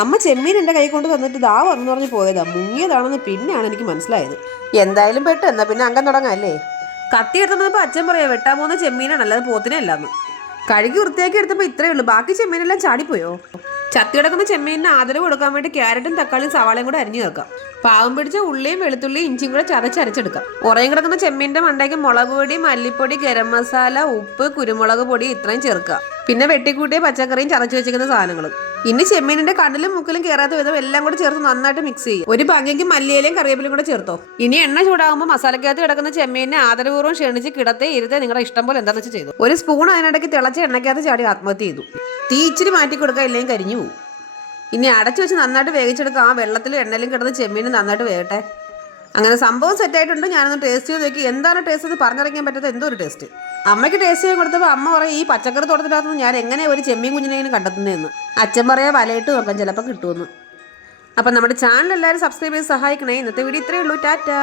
അമ്മ ചെമ്മീൻ എൻ്റെ കൈ കൊണ്ട് തന്നിട്ട് ദാ വന്നു പറഞ്ഞ് പോയതാ. മുങ്ങിയതാണെന്ന് പിന്നെയാണ് എനിക്ക് മനസ്സിലായത്. എന്തായാലും പെട്ടു, എന്നാ പിന്നെ അംഗം തുടങ്ങാല്ലേ. കത്തി എടുത്തപ്പോൾ അച്ഛൻ പറയാ വെട്ടാൻ പോകുന്ന ചെമ്മീനാണ്, അല്ലാതെ പോത്തിനെ അല്ലാന്ന്. കഴുകി വൃത്തിയാക്കി എടുത്തപ്പോൾ ഇത്രയേ ഉള്ളൂ, ബാക്കി ചെമ്മീനെല്ലാം ചാടിപ്പോയോ. ചത്തി കിടക്കുന്ന ചെമ്മീനിന് ആദരവ് കൊടുക്കാൻ വേണ്ടി ക്യാരറ്റും തക്കാളിയും സവാളയും കൂടെ അരിഞ്ഞു ചേർക്കാം. പാവം പിടിച്ച ഉള്ളിയും വെളുത്തുള്ളിയും ഇഞ്ചിയും കൂടെ ചതച്ചരച്ചെടുക്കാം. ഉറയും കിടക്കുന്ന ചെമ്മീൻ്റെ മണ്ടയ്ക്ക് മുളക് പൊടി, മല്ലിപ്പൊടി, ഗരം മസാല, ഉപ്പ്, കുരുമുളക് പൊടി ഇത്രയും ചേർക്കുക. പിന്നെ വെട്ടിക്കൂട്ടിയ പച്ചക്കറിയും ചതച്ച് വെച്ചിരിക്കുന്ന സാധനങ്ങളും. ഇനി ചെമ്മീനിന്റെ കണ്ണിലും മുക്കിലും കയറാത്ത വിധം എല്ലാം കൂടെ ചേർത്ത് നന്നായിട്ട് മിക്സ് ചെയ്യും. ഒരു ഭംഗിക്ക് മല്ലിയിലയും കറിവേപ്പിലും കൂടെ ചേർത്തോ. ഇനി എണ്ണ ചൂടാകുമ്പോൾ മസാലക്കകത്ത് കിടക്കുന്ന ചെമ്മീനെ ആദരപൂർവ്വം ക്ഷണിച്ച് കിടത്തെ ഇരുത്തെ നിങ്ങളുടെ ഇഷ്ടം പോലെ എന്താണെന്ന് വെച്ച് ചെയ്തു. ഒരു സ്പൂൺ അതിനിടയ്ക്ക് തിളച്ച എണ്ണക്കകത്ത് ചാടി ആത്മഹത്യ ചെയ്തു. തീ ഇച്ചിരി മാറ്റി കൊടുക്കുക, ഇല്ലെങ്കിൽ കരിഞ്ഞു പോകും. ഇനി അടച്ചു വെച്ച് നന്നായിട്ട് വേവിച്ചെടുക്കുക. ആ വെള്ളത്തിലും എണ്ണയിലും കിടന്ന് ചെമ്മീനും നന്നായിട്ട് വേകട്ടെ. അങ്ങനെ സംഭവം സെറ്റായിട്ടുണ്ട്. ഞാനൊന്ന് ടേസ്റ്റ് ചെയ്ത് നോക്കി. എന്താണ് ടേസ്റ്റ് എന്ന് പറഞ്ഞറിയിക്കാൻ പറ്റാത്ത എന്തോ ഒരു ടേസ്റ്റ്. അമ്മയ്ക്ക് ടേസ്റ്റ് ചെയ്യാൻ കൊടുത്തപ്പോൾ അമ്മ പറയും ഈ പച്ചക്കറി തോട്ടത്തിനകത്തുനിന്ന് ഞാൻ എങ്ങനെ ഒരു ചെമ്മീൻ കുഞ്ഞിനെങ്കിലും കണ്ടെത്തുന്നതെന്ന്. അച്ഛൻ പറയാ വലയിട്ട് നോക്കാം, ചിലപ്പോൾ കിട്ടുമെന്ന്. അപ്പം നമ്മുടെ ചാനൽ എല്ലാവരും സബ്സ്ക്രൈബ് ചെയ്ത് സഹായിക്കണേ. ഇന്നത്തെ വീഡിയോ ഇത്രയേ ഉള്ളൂ. ടാറ്റാ.